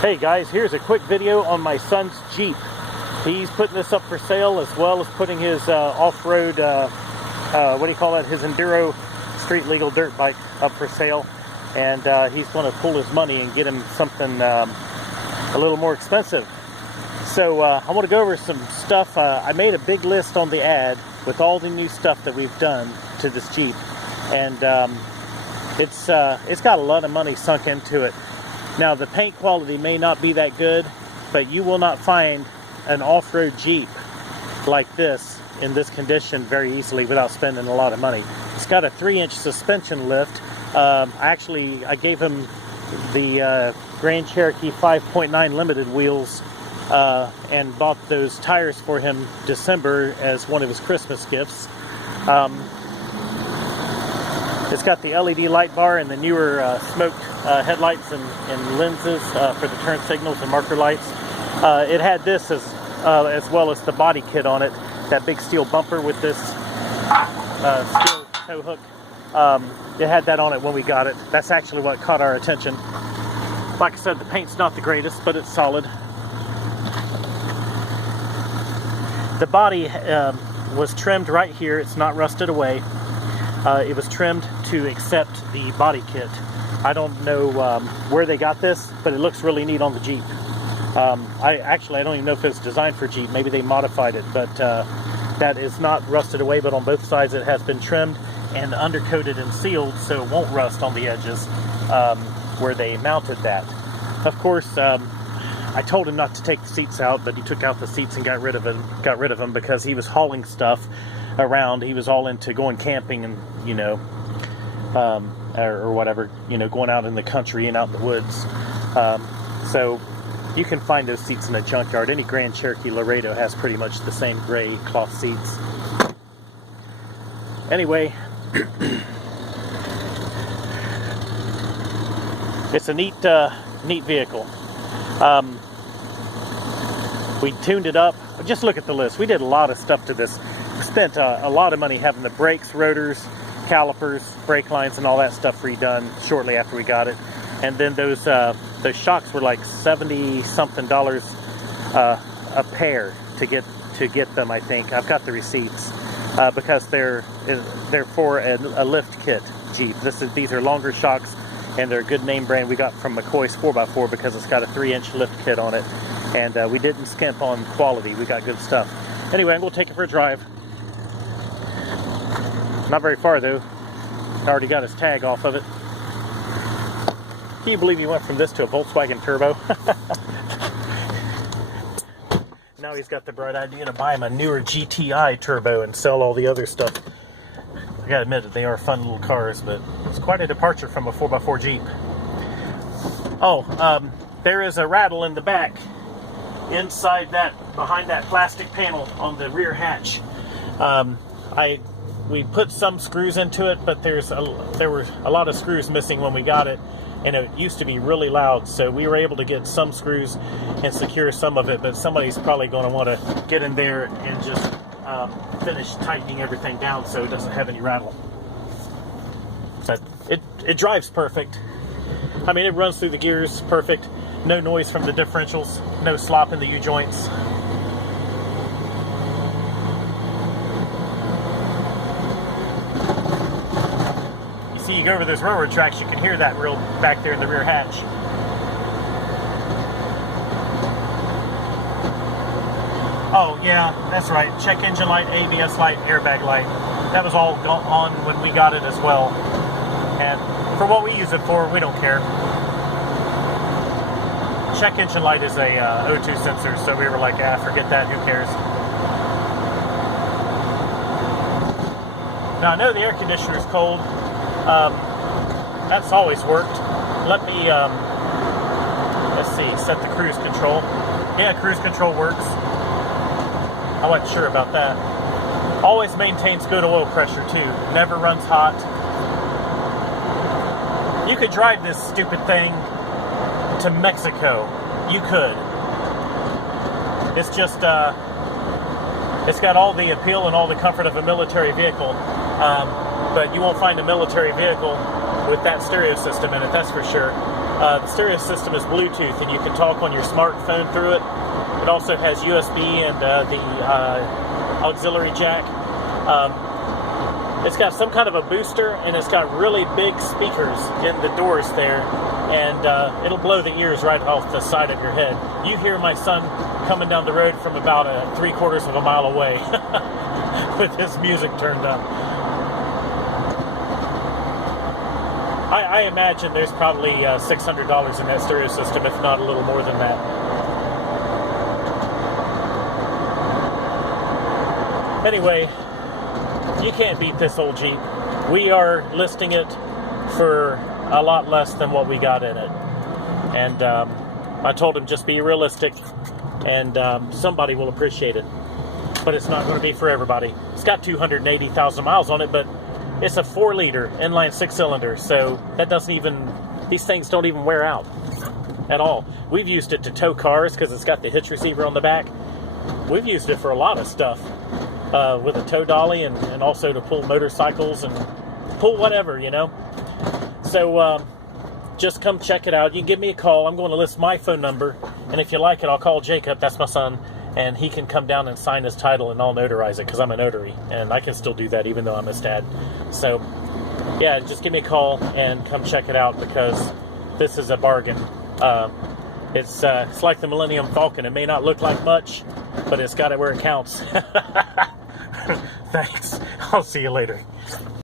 Hey guys, here's a quick video on my son's Jeep. He's putting this up for sale, as well as putting his off-road, what do you call that, his Enduro street legal dirt bike up for sale. And he's going to pull his money and get him something a little more expensive. So I want to go over some stuff. I made a big list on the ad with all the new stuff that we've done to this Jeep. And it's got a lot of money sunk into it. Now, the paint quality may not be that good, but you will not find an off-road Jeep like this in this condition very easily without spending a lot of money. It's got a 3-inch suspension lift. I gave him the Grand Cherokee 5.9 limited wheels and bought those tires for him December as one of his Christmas gifts. It's got the LED light bar and the newer smoked headlights and lenses for the turn signals and marker lights. It had this as well as the body kit on it, that big steel bumper with this steel tow hook. It had that on it when we got it. That's actually what caught our attention. Like I said, the paint's not the greatest, but it's solid. The body was trimmed right here. It's not rusted away. It was trimmed to accept the body kit. I don't know where they got this, but it looks really neat on the Jeep. I don't even know if it's designed for Jeep. Maybe they modified it, but that is not rusted away, but on both sides it has been trimmed and undercoated and sealed so it won't rust on the edges where they mounted that. Of course, I told him not to take the seats out, but he took out the seats and got rid of them because he was hauling stuff around. He was all into going camping and, you know, or whatever, you know, going out in the country and out in the woods. So you can find those seats in a junkyard. Any Grand Cherokee Laredo has pretty much the same gray cloth seats. Anyway, it's a neat vehicle. We tuned it up. Just look at the list. We did a lot of stuff to this. We spent a lot of money having the brakes, rotors, calipers, brake lines, and all that stuff redone shortly after we got it. And then those shocks were like $70-something a pair to get them. I think I've got the receipts because they're for a lift kit Jeep. These are longer shocks, and they're a good name brand we got from McCoy's 4x4 because it's got a 3-inch lift kit on it. And we didn't skimp on quality. We got good stuff. Anyway, I'm going to take it for a drive. Not very far, though. I already got his tag off of it. Can you believe he went from this to a Volkswagen Turbo? Now he's got the bright idea to buy him a newer GTI Turbo and sell all the other stuff. I gotta admit that they are fun little cars, but it's quite a departure from a 4x4 Jeep. Oh, there is a rattle in the back. Inside that, behind that plastic panel on the rear hatch. We put some screws into it, but there were a lot of screws missing when we got it, and it used to be really loud, so we were able to get some screws and secure some of it, but somebody's probably going to want to get in there and just finish tightening everything down so it doesn't have any rattle. But it drives perfect. I mean, it runs through the gears perfect. No noise from the differentials, no slop in the U-joints. You see, you go over those railroad tracks, you can hear that real back there in the rear hatch. Oh, yeah, that's right. Check engine light, ABS light, airbag light. That was all on when we got it as well. And for what we use it for, we don't care. Check engine light is a O2 sensor, so we were like, forget that, who cares? Now, I know the air conditioner is cold. That's always worked. Let me, let's see, set the cruise control. Yeah, cruise control works. I wasn't sure about that. Always maintains good oil pressure, too. Never runs hot. You could drive this stupid thing to Mexico. You could. It's just it's got all the appeal and all the comfort of a military vehicle, but you won't find a military vehicle with that stereo system in it, that's for sure. The stereo system is Bluetooth, and you can talk on your smartphone through it. It also has USB and the auxiliary jack. It's got some kind of a booster, and it's got really big speakers in the doors there, and it'll blow the ears right off the side of your head. You hear my son coming down the road from about 3/4 of a mile away with his music turned up. I imagine there's probably $600 in that stereo system, if not a little more than that. Anyway, you can't beat this old Jeep. We are listing it for a lot less than what we got in it. And I told him, just be realistic, and somebody will appreciate it. But it's not going to be for everybody. It's got 280,000 miles on it, but it's a 4-liter inline 6-cylinder, so that doesn't even, these things don't even wear out at all. We've used it to tow cars because it's got the hitch receiver on the back. We've used it for a lot of stuff. With a tow dolly, and also to pull motorcycles and pull whatever, you know. So just come check it out. You can give me a call. I'm going to list my phone number, and if you like it, I'll call Jacob, that's my son, and he can come down and sign his title, and I'll notarize it because I'm a notary, and I can still do that even though I'm his dad. So yeah, just give me a call and come check it out, because this is a bargain. It's like the Millennium Falcon. It may not look like much, but it's got it where it counts. Thanks. I'll see you later.